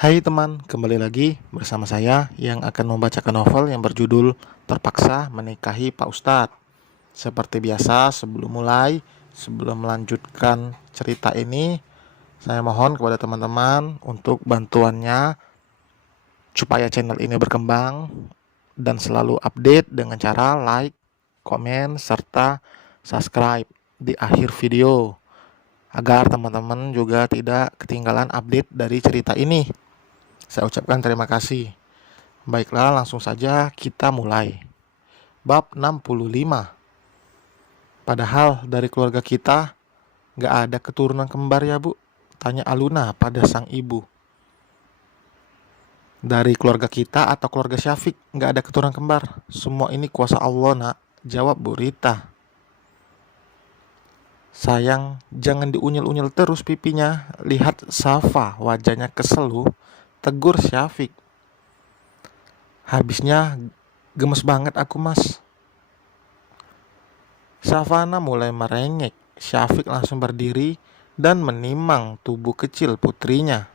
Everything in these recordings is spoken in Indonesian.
Hai teman, kembali lagi bersama saya yang akan membacakan novel yang berjudul Terpaksa Menikahi Pak Ustadz. Seperti biasa, sebelum melanjutkan cerita ini, saya mohon kepada teman-teman untuk bantuannya supaya channel ini berkembang dan selalu update dengan cara like, komen, serta subscribe di akhir video agar teman-teman juga tidak ketinggalan update dari cerita ini. Saya ucapkan terima kasih. Baiklah, langsung saja kita mulai. Bab 65. Padahal dari keluarga kita gak ada keturunan kembar ya bu? Tanya Aluna pada sang ibu. Dari keluarga kita atau keluarga Syafiq gak ada keturunan kembar. Semua ini kuasa Allah nak, jawab Bu Rita. Sayang, jangan diunyil-unyil terus pipinya. Lihat Safa, wajahnya kesel lu, tegur Syafiq. Habisnya gemes banget aku mas. Savana mulai merengek. Syafiq langsung berdiri dan menimang tubuh kecil putrinya.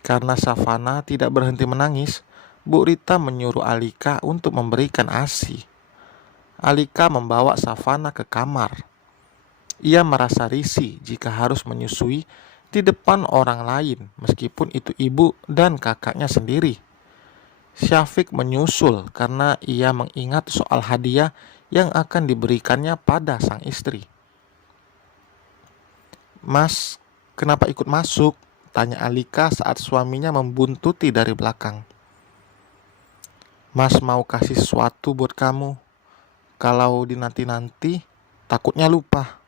Karena Savana tidak berhenti menangis, Bu Rita menyuruh Alika untuk memberikan ASI. Alika membawa Savana ke kamar. Ia merasa risih jika harus menyusui di depan orang lain, meskipun itu ibu dan kakaknya sendiri. Syafiq menyusul karena ia mengingat soal hadiah yang akan diberikannya pada sang istri. Mas, kenapa ikut masuk? Tanya Alika saat suaminya membuntuti dari belakang. Mas mau kasih sesuatu buat kamu. Kalau dinanti-nanti, takutnya lupa,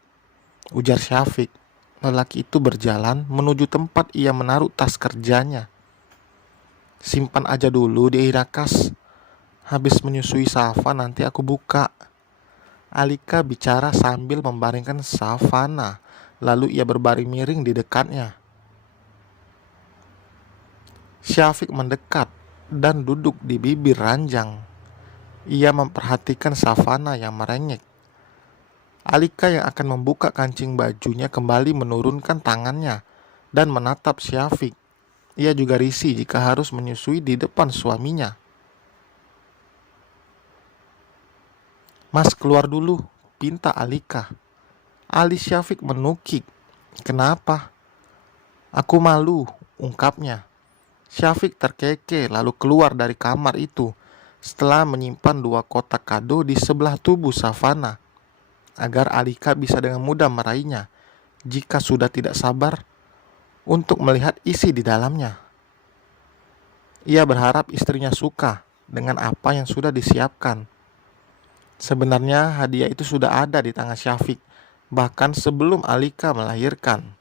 ujar Syafiq. Lelaki itu berjalan menuju tempat ia menaruh tas kerjanya. Simpan aja dulu di rakas. Habis menyusui Safa nanti aku buka. Alika bicara sambil membaringkan Savana. Lalu ia berbaring miring di dekatnya. Syafiq mendekat dan duduk di bibir ranjang. Ia memperhatikan Savana yang merengek. Alika yang akan membuka kancing bajunya kembali menurunkan tangannya dan menatap Syafiq. Ia juga risih jika harus menyusui di depan suaminya. Mas keluar dulu, pinta Alika. Alis Syafiq menukik. Kenapa? Aku malu, ungkapnya. Syafiq terkekeh lalu keluar dari kamar itu setelah menyimpan 2 kotak kado di sebelah tubuh Savana agar Alika bisa dengan mudah meraihnya jika sudah tidak sabar untuk melihat isi di dalamnya. Ia berharap istrinya suka dengan apa yang sudah disiapkan. Sebenarnya hadiah itu sudah ada di tangan Syafiq, bahkan sebelum Alika melahirkan.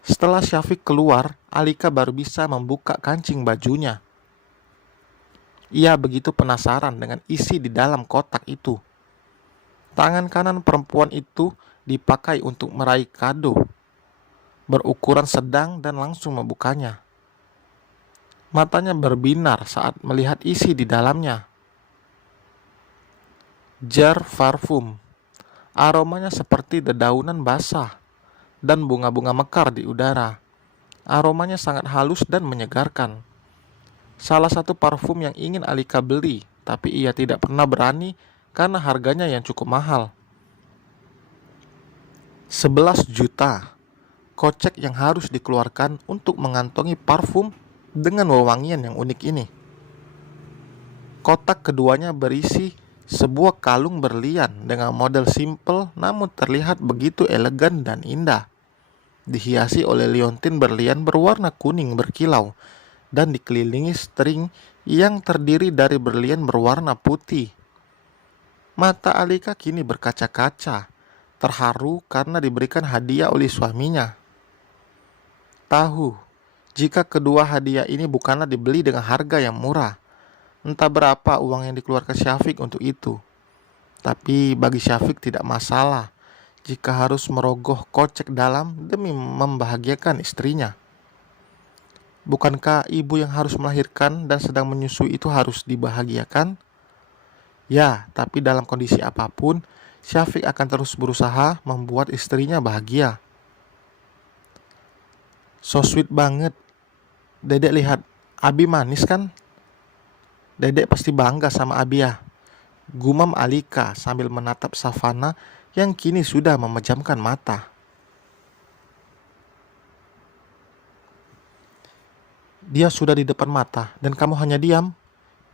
Setelah Syafiq keluar, Alika baru bisa membuka kancing bajunya. Ia begitu penasaran dengan isi di dalam kotak itu. Tangan kanan perempuan itu dipakai untuk meraih kado berukuran sedang dan langsung membukanya. Matanya berbinar saat melihat isi di dalamnya. Jar parfum. Aromanya seperti dedaunan basah dan bunga-bunga mekar di udara. Aromanya sangat halus dan menyegarkan. Salah satu parfum yang ingin Alika beli, tapi ia tidak pernah berani karena harganya yang cukup mahal. 11 juta. Kocek yang harus dikeluarkan untuk mengantongi parfum dengan wewangian yang unik ini. Kotak keduanya berisi sebuah kalung berlian dengan model simple namun terlihat begitu elegan dan indah. Dihiasi oleh liontin berlian berwarna kuning berkilau dan dikelilingi string yang terdiri dari berlian berwarna putih. Mata Alika kini berkaca-kaca, terharu karena diberikan hadiah oleh suaminya. Tahu, jika kedua hadiah ini bukanlah dibeli dengan harga yang murah. Entah berapa uang yang dikeluarkan Syafiq untuk itu. Tapi bagi Syafiq tidak masalah jika harus merogoh kocek dalam demi membahagiakan istrinya. Bukankah ibu yang harus melahirkan dan sedang menyusui itu harus dibahagiakan? Ya, tapi dalam kondisi apapun, Syafiq akan terus berusaha membuat istrinya bahagia. So sweet banget, Dedek lihat, Abi manis kan? Dedek pasti bangga sama Abi ya. Gumam Alika sambil menatap savana yang kini sudah memejamkan mata. Dia sudah di depan mata dan kamu hanya diam.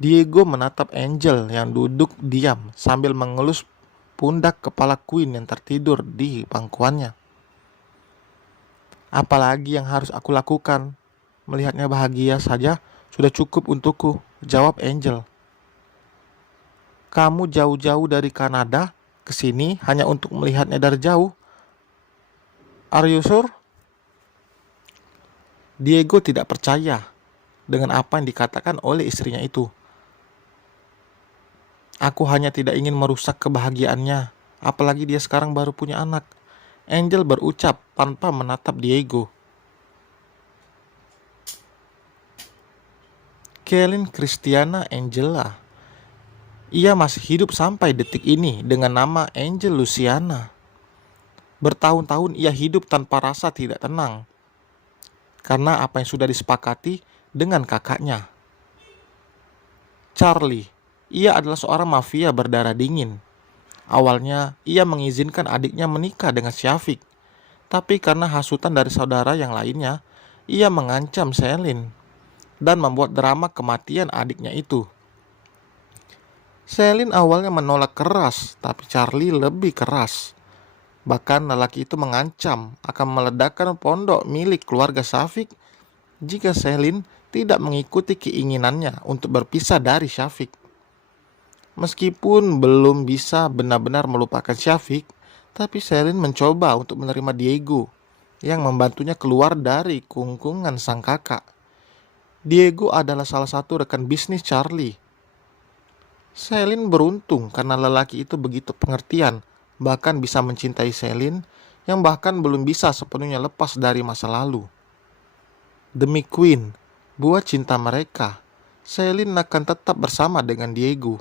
Diego menatap Angel yang duduk diam sambil mengelus pundak kepala Queen yang tertidur di pangkuannya. Apalagi yang harus aku lakukan? Melihatnya bahagia saja sudah cukup untukku, jawab Angel. Kamu jauh-jauh dari Kanada ke sini hanya untuk melihatnya dari jauh. Are you sure? Diego tidak percaya dengan apa yang dikatakan oleh istrinya itu. Aku hanya tidak ingin merusak kebahagiaannya, apalagi dia sekarang baru punya anak. Angel berucap tanpa menatap Diego. Kelin Christiana Angela. Ia masih hidup sampai detik ini dengan nama Angel Luciana. Bertahun-tahun ia hidup tanpa rasa tidak tenang karena apa yang sudah disepakati dengan kakaknya, Charlie. Ia adalah seorang mafia berdarah dingin. Awalnya ia mengizinkan adiknya menikah dengan Syafiq, tapi karena hasutan dari saudara yang lainnya, ia mengancam Celine dan membuat drama kematian adiknya itu. Celine awalnya menolak keras, tapi Charlie lebih keras. Bahkan lelaki itu mengancam akan meledakkan pondok milik keluarga Syafiq jika Celine tidak mengikuti keinginannya untuk berpisah dari Syafiq. Meskipun belum bisa benar-benar melupakan Syafiq, tapi Celine mencoba untuk menerima Diego yang membantunya keluar dari kungkungan sang kakak. Diego adalah salah satu rekan bisnis Charlie. Celine beruntung karena lelaki itu begitu pengertian, bahkan bisa mencintai Celine yang bahkan belum bisa sepenuhnya lepas dari masa lalu. Demi Queen, buat cinta mereka, Celine akan tetap bersama dengan Diego.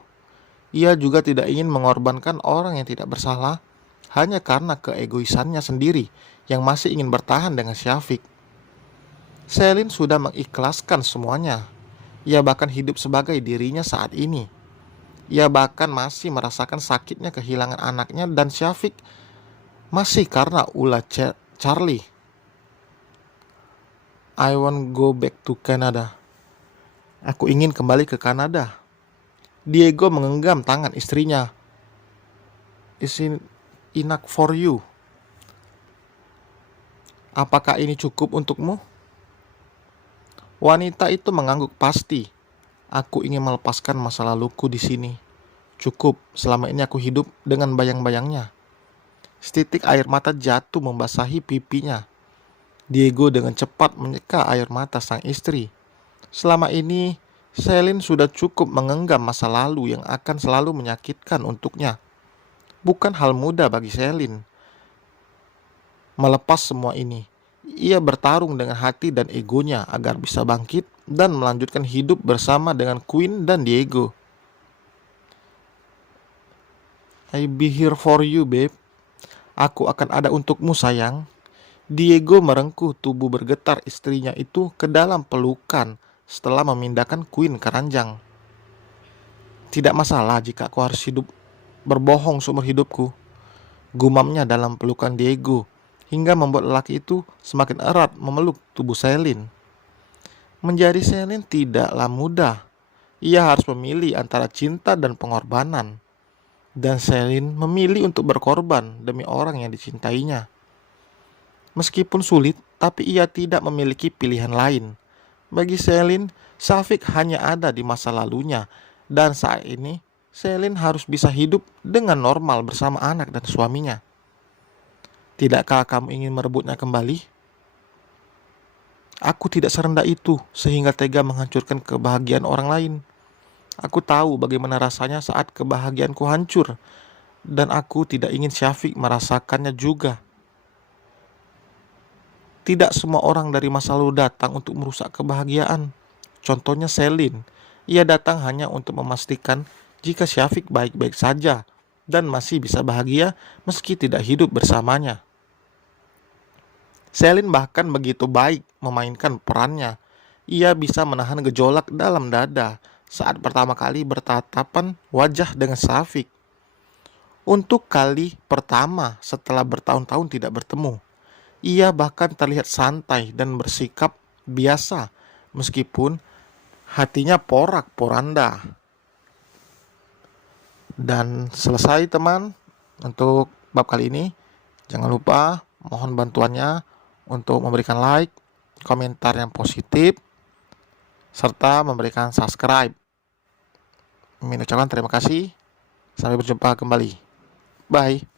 Ia juga tidak ingin mengorbankan orang yang tidak bersalah hanya karena keegoisannya sendiri yang masih ingin bertahan dengan Syafiq. Celine sudah mengikhlaskan semuanya. Ia bahkan hidup sebagai dirinya saat ini. Ia bahkan masih merasakan sakitnya kehilangan anaknya dan Syafiq masih karena ulah Charlie. I want go back to Canada. Aku ingin kembali ke Kanada. Diego menggenggam tangan istrinya. Is it enough for you? Apakah ini cukup untukmu? Wanita itu mengangguk pasti. Aku ingin melepaskan masa laluku di sini. Cukup, selama ini aku hidup dengan bayang-bayangnya. Setitik air mata jatuh membasahi pipinya. Diego dengan cepat menyeka air mata sang istri. Selama ini Celine sudah cukup mengenggam masa lalu yang akan selalu menyakitkan untuknya. Bukan hal mudah bagi Celine melepas semua ini. Ia bertarung dengan hati dan egonya agar bisa bangkit dan melanjutkan hidup bersama dengan Queen dan Diego. I be here for you, babe. Aku akan ada untukmu, sayang. Diego merengkuh tubuh bergetar istrinya itu ke dalam pelukan setelah memindahkan Queen ke ranjang. Tidak masalah jika aku harus hidup berbohong seumur hidupku, gumamnya dalam pelukan Diego, hingga membuat lelaki itu semakin erat memeluk tubuh Celine. Menjadi Celine tidaklah mudah. Ia harus memilih antara cinta dan pengorbanan. Dan Celine memilih untuk berkorban demi orang yang dicintainya. Meskipun sulit, tapi ia tidak memiliki pilihan lain. Bagi Celine, Syafiq hanya ada di masa lalunya, dan saat ini Celine harus bisa hidup dengan normal bersama anak dan suaminya. Tidakkah kamu ingin merebutnya kembali? Aku tidak serendah itu sehingga tega menghancurkan kebahagiaan orang lain. Aku tahu bagaimana rasanya saat kebahagiaanku hancur, dan aku tidak ingin Syafiq merasakannya juga. Tidak semua orang dari masa lalu datang untuk merusak kebahagiaan. Contohnya Celine. Ia datang hanya untuk memastikan jika Syafiq baik-baik saja dan masih bisa bahagia meski tidak hidup bersamanya. Celine bahkan begitu baik memainkan perannya. Ia bisa menahan gejolak dalam dada saat pertama kali bertatapan wajah dengan Syafiq. Untuk kali pertama setelah bertahun-tahun tidak bertemu, ia bahkan terlihat santai dan bersikap biasa meskipun hatinya porak-poranda. Dan selesai teman untuk bab kali ini. Jangan lupa mohon bantuannya untuk memberikan like, komentar yang positif, serta memberikan subscribe. Mengucapkan terima kasih. Sampai berjumpa kembali. Bye.